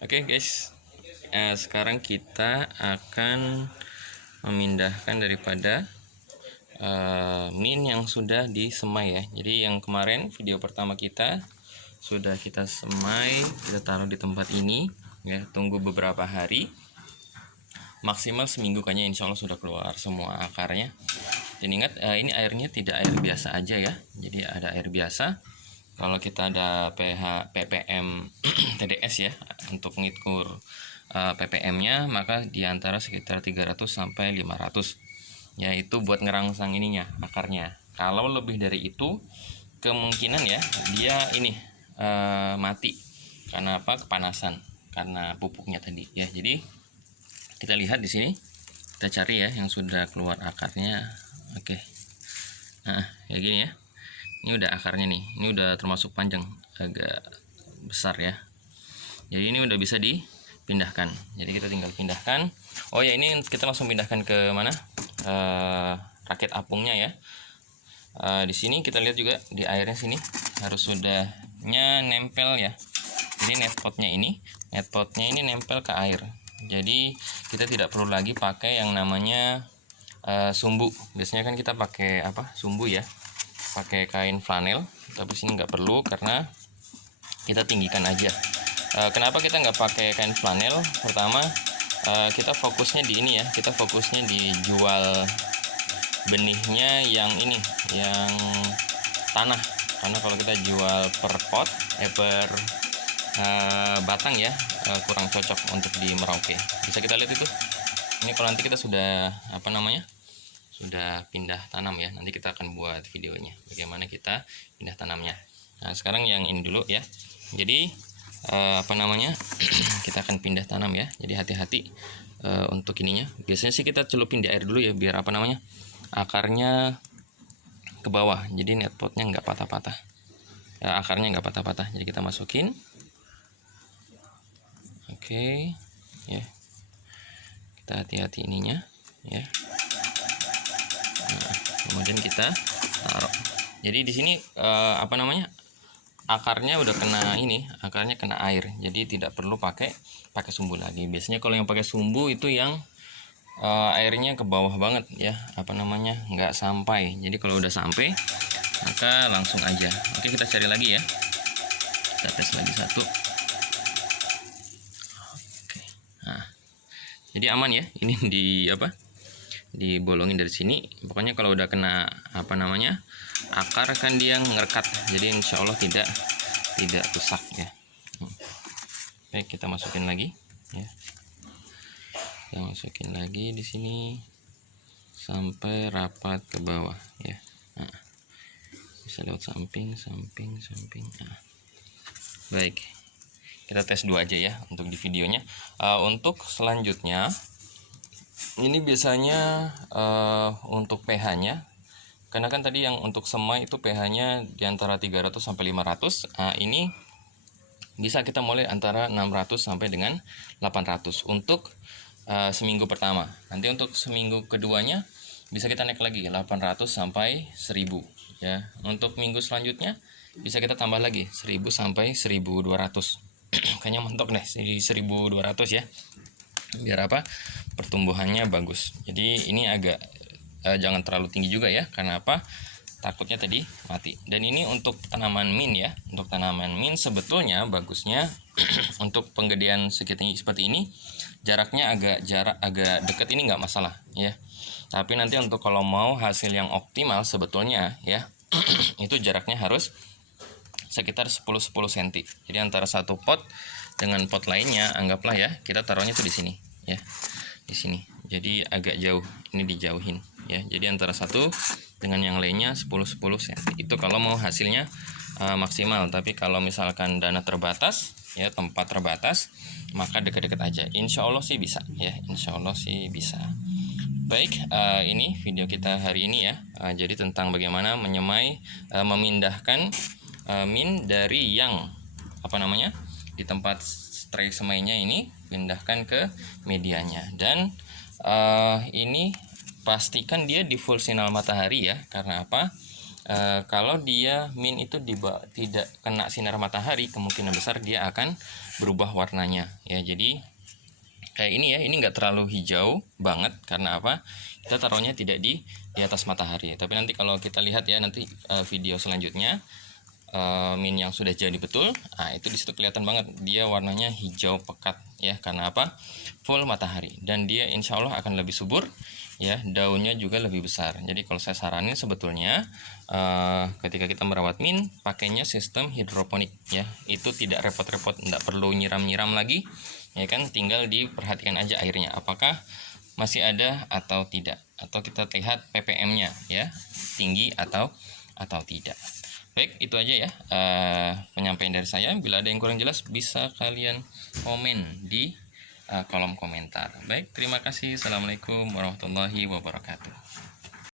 Oke guys, sekarang kita akan memindahkan daripada min yang sudah disemai ya. Jadi yang kemarin video pertama kita sudah kita semai, kita taruh di tempat ini ya. Tunggu beberapa hari, maksimal seminggu kayaknya, insya Allah sudah keluar semua akarnya. Dan ingat, ini airnya tidak air biasa aja ya, jadi ada air biasa. Kalau kita ada pH ppm TDS ya untuk mengukur ppm-nya, maka diantara sekitar 300 sampai 500 ya, itu buat ngerangsang ininya, akarnya. Kalau lebih dari itu kemungkinan ya dia ini mati karena apa? Kepanasan, karena pupuknya tadi ya. Jadi kita lihat di sini, kita cari ya yang sudah keluar akarnya. Oke, nah kayak gini ya. Ini udah akarnya nih, ini udah termasuk panjang, agak besar ya. Jadi ini udah bisa dipindahkan. Jadi kita tinggal pindahkan. Oh ya, ini kita langsung pindahkan ke mana? Rakit apungnya ya. Di sini kita lihat juga di airnya sini harus sudahnya nempel ya. Jadi netpotnya ini nempel ke air. Jadi kita tidak perlu lagi pakai yang namanya sumbu. Biasanya kan kita pakai apa? Sumbu ya. Pakai kain flanel, tapi sini nggak perlu karena kita tinggikan aja. Kenapa kita nggak pakai kain flanel? Pertama, kita fokusnya di ini ya, kita fokusnya di jual benihnya yang ini, yang tanah. Karena kalau kita jual per pot, per batang ya, kurang cocok untuk di Merauke. Bisa kita lihat itu. Ini kalau nanti kita sudah sudah pindah tanam ya, nanti kita akan buat videonya bagaimana kita pindah tanamnya. Nah sekarang yang ini dulu ya. Jadi kita akan pindah tanam ya. Jadi hati-hati untuk ininya. Biasanya sih kita celupin di air dulu ya, biar akarnya ke bawah, jadi netpotnya nggak patah-patah ya, akarnya nggak patah-patah. Jadi kita masukin. Oke ya, kita hati-hati ininya ya. Nah, kemudian kita taruh. Jadi di sini akarnya udah kena akarnya kena air, jadi tidak perlu pakai sumbu lagi. Biasanya kalau yang pakai sumbu itu yang airnya ke bawah banget ya, nggak sampai. Jadi kalau udah sampai maka langsung aja. Oke, kita cari lagi ya, kita tes lagi satu. Oke, nah jadi aman ya, ini dibolongin dari sini. Pokoknya kalau udah kena akar kan dia ngerekat, jadi insya Allah tidak rusak ya. Baik, kita masukin lagi ya, kita masukin lagi di sini sampai rapat ke bawah ya. Nah, bisa lewat samping. Nah, baik, kita tes dua aja ya untuk di videonya. Untuk selanjutnya ini biasanya untuk pH-nya, karena kan tadi yang untuk semai itu pH-nya di antara 300 sampai 500. Ini bisa kita mulai antara 600 sampai dengan 800 untuk seminggu pertama. Nanti untuk seminggu keduanya bisa kita naik lagi 800 sampai 1000 ya. Untuk minggu selanjutnya bisa kita tambah lagi 1000 sampai 1200. Kayaknya mentok deh 1200 ya. Biar pertumbuhannya bagus. Jadi ini agak jangan terlalu tinggi juga ya, karena takutnya tadi mati. Dan ini untuk tanaman min ya. Untuk tanaman min sebetulnya bagusnya untuk penggedean seperti ini jaraknya agak dekat, ini nggak masalah ya. Tapi nanti untuk kalau mau hasil yang optimal sebetulnya ya itu jaraknya harus sekitar 10-10 cm. Jadi antara satu pot dengan pot lainnya, anggaplah ya kita taruhnya tuh di sini ya, di sini. Jadi agak jauh, ini dijauhin ya. Jadi antara satu dengan yang lainnya 10-10 cm. Itu kalau mau hasilnya maksimal. Tapi kalau misalkan dana terbatas ya, tempat terbatas, maka dekat-dekat aja. Insya Allah sih bisa ya, insya Allah sih bisa. Baik, ini video kita hari ini ya. Jadi tentang bagaimana menyemai, memindahkan min dari yang di tempat tray semainya ini, pindahkan ke medianya. Dan ini pastikan dia di full sinar matahari ya. Karena kalau dia min itu tidak kena sinar matahari, kemungkinan besar dia akan berubah warnanya ya. Jadi kayak ini ya, ini enggak terlalu hijau banget karena apa? Kita taruhnya tidak di atas matahari. Tapi nanti kalau kita lihat ya nanti video selanjutnya mint yang sudah jadi betul, nah itu disitu kelihatan banget dia warnanya hijau pekat ya, karena apa? Full matahari, dan dia insya Allah akan lebih subur ya, daunnya juga lebih besar. Jadi kalau saya saranin sebetulnya ketika kita merawat mint, pakainya sistem hidroponik ya, itu tidak repot-repot, tidak perlu nyiram-nyiram lagi ya kan, tinggal diperhatikan aja airnya apakah masih ada atau tidak, atau kita lihat ppm-nya ya, tinggi atau tidak. Baik, itu aja ya penyampaian dari saya. Bila ada yang kurang jelas bisa kalian komen di kolom komentar. Baik, terima kasih. Assalamualaikum warahmatullahi wabarakatuh.